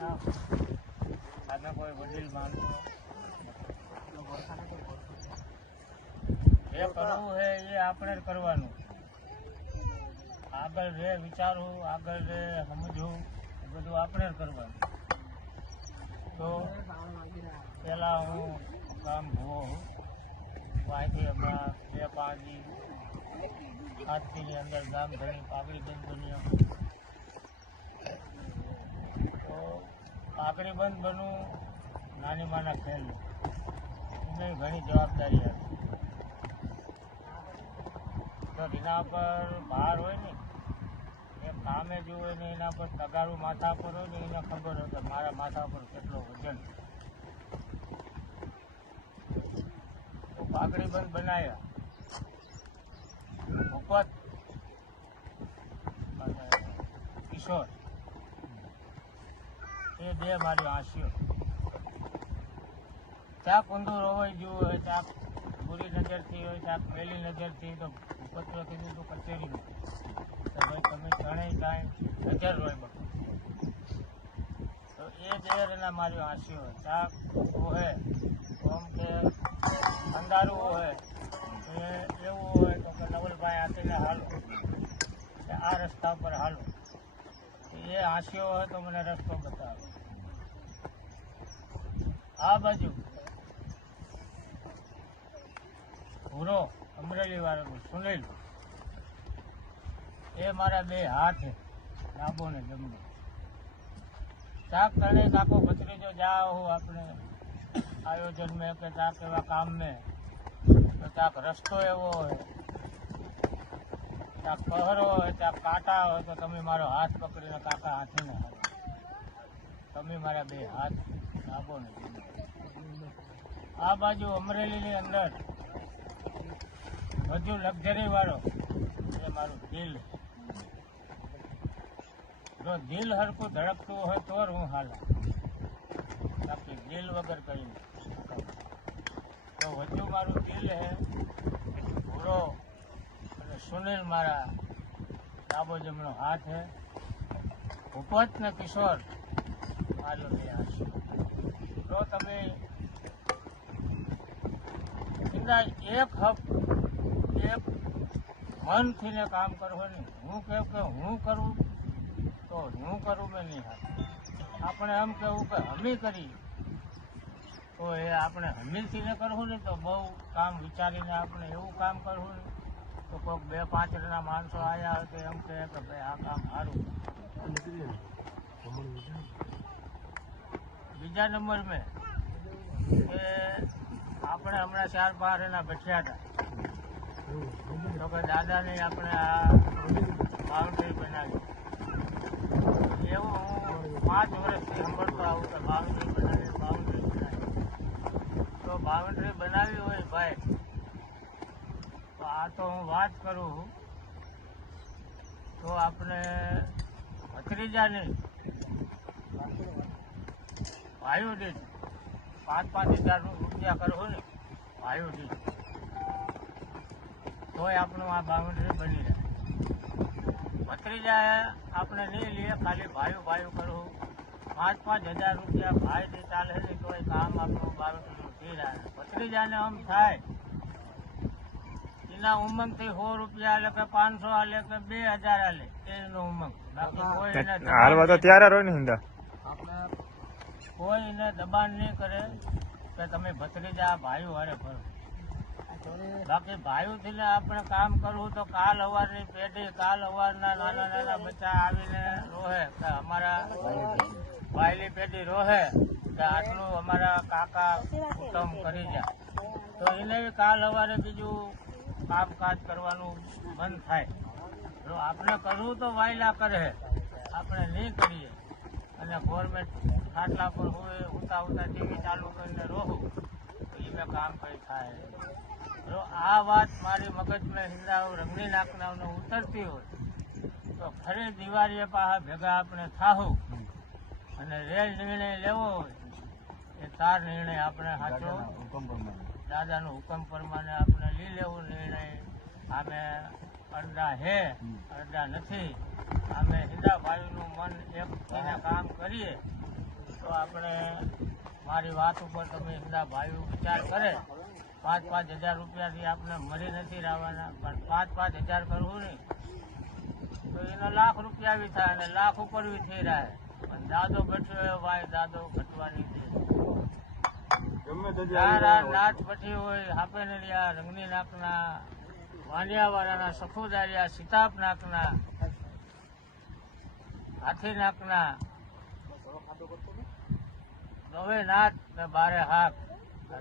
તમે કોઈ વડીલ માનતો જે કરવું છે એ આપણે જ કરવાનું. આગળ રે વિચારવું, આગળ રે સમજવું, એ બધું આપણે જ કરવાનું. તો પેલા હું કામ ભૂવો અહીંથી હમણાં 2-5 દી 7 દીની અંદર ગામ ઘણી પાઘડીબંધ બન્યો. તો પાઘડીબંધ બનવું નાની માના ખેલ એની ઘણી જવાબદારી હતી. તો એના પર બહાર હોય ને એ કામે જ હોય ને એના પર તગારું માથા પર હોય ને એને ખબર હોય કે મારા માથા પર કેટલો વજન. તો પાઘડીબંધ બનાવ્યા ભૂપત અને કિશોર એ બે મારી આંસીઓ. ચા કુંદુ રોવાઈ ગયું હોય, ચા બુરી નજરથી હોય, ચા પહેલી નજરથી તો ભૂપતને કીધું તું કચેરીમાં તો ભાઈ તમે ત્રણેય કાંઈ નજર હોય બધું. તો એ બે એના મારી આંસીઓ. ચા હોય આમ કે અંધારું હોય એ એવું હોય તો કે નવલભાઈ આતીને હાલો કે આ રસ્તા પર હાલો. એ આંસીઓ હોય તો મને રસ્તો બતાવે. આ બાજુ ભૂરો અમરેલી વાળાનું સુનિલ એ મારા બે હાથ છે, ડાબો ને જમણો. ચાક તણે કાકો ભત્રીજો જા હું આપણે આયોજન में કે ચાક એવા કામ में તો ચાક રસ્તો એવો હોય, ચાક પહરો હોય, ચાક કાંટા હોય તો તમે મારો હાથ પકડીને કાકા હાથીને હાલો. તમે મારા બે હાથ ડાબો ને જમણો. આ બાજુ અમરેલીની અંદર હજુ લક્ઝરી વાળો એ મારું દિલ. જો દિલ હરખું ધડકતું હોય તો હું હાલા, બાકી દિલ વગર કઈ નહીં. તો હજુ મારું દિલ હે ભૂરો અને સુનિલ મારા ડાબો જમણો હાથ હે. ભૂપત ને કિશોર મારો બે હાથ. તો તમે એક હક એક મનથી ને કામ કરવો ને. હું કહું કે હું કરું તો હું કરું મેં નહીં હાથ. આપણે એમ કહેવું કે હમી કરી તો એ આપણે હમીથી ને કરવું ને તો બહુ કામ વિચારીને આપણે એવું કામ કરવું ને તો કોઈક 2-5 જણા માણસો આવ્યા હોય તો એમ કહે કે ભાઈ આ કામ સારું. બીજા નંબર મેં કે આપણે હમણાં 4-5 એના બેઠ્યા હતા તો કે દાદાને આપણે આ બાઉન્ડ્રી બનાવી. એવું હું 5 વર્ષથી સાંભળતો આવું કે બાઉન્ડ્રી બનાવી. તો બાઉન્ડ્રી બનાવી હોય ભાઈ તો આ તો હું વાત કરું તો આપણે ભત્રીજાની ભાઈઓ દીઠ 5-5 હજાર રૂપિયા કરવું ને ભાઈઓ દીઠ તોય આપણું આ બાઉન્ડ્રી બની રહે. ભત્રીજા આપણે નહીં લઈએ, ખાલી ભાઈઓ કરવું 5-5 હજાર રૂપિયા ભાઈથી ચાલે ને તોય કામ આપણું બાઉન્ડ્રીનું થઈ રહે. ભત્રીજાને આમ થાય એના ઉમંગથી 100 રૂપિયા આલે કે 500 આલે કે 2000 આલે એનો ઉમંગ. બાકી કોઈ એને કોઈ એને દબાણ નહીં કરે કે તમે ભત્રીજા ભાઈઓ હારે કરો. બાકી ભાઈઓથી ને આપણે કામ કરવું તો કાલ સવારની પેઢી, કાલ સવારના નાના બચ્ચા આવીને રોહે કે અમારા ભાઈની પેઢી રોહે કે આટલું અમારા કાકા કુટુંબ કરી જાય. તો એને કાલ સવારે બીજું કામકાજ કરવાનું મન થાય. જો આપણે કરવું તો વાયલા કરે, આપણે નહીં કરીએ અને ગવર્મેન્ટ ખાટલા પર હોય ઉતા ટીવી ચાલુ કરીને રોહું તો એને કામ કઈ થાય. જો આ વાત મારી મગજમાં હિંદા રંગની નાખનારને ઉતરતી હોય તો ખરી દિવાળીએ પાછા ભેગા આપણે થાવું અને રેલ નિર્ણય લેવો હોય એ તાર નિર્ણય આપણે સાચો દાદાનો હુકમ પ્રમાણે આપણે લઈ લેવું નિર્ણય. અમે અડધા હે અડધા નથી. અમે હિંદા ભાઈનું મન એક થઈને કામ કરીએ તો આપણે મારી વાત ઉપર તમે બધા ભાઈઓ વિચાર કરે 5,000 રૂપિયાથી આપણે મરી નથી રહેવાના, પણ 5,000 કરવું નહીં તો એનો લાખ રૂપિયા બી થાય અને લાખ ઉપર બી થઈ રહે. પણ દાદો ઘટ્યો ભાઈ, દાદો ઘટવાની છે. નાચ પછી હોય હાપેનરિયા, રંગની નાકના, વાંડિયાવાળાના, સફુદારિયા, સીતાપ નાકના, હાથી નાકના, નવે નાથ ને બારે હાક,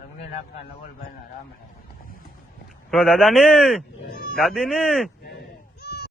રંગની નાકના નવલભાઈ ના રામ. દાદાની દાદીની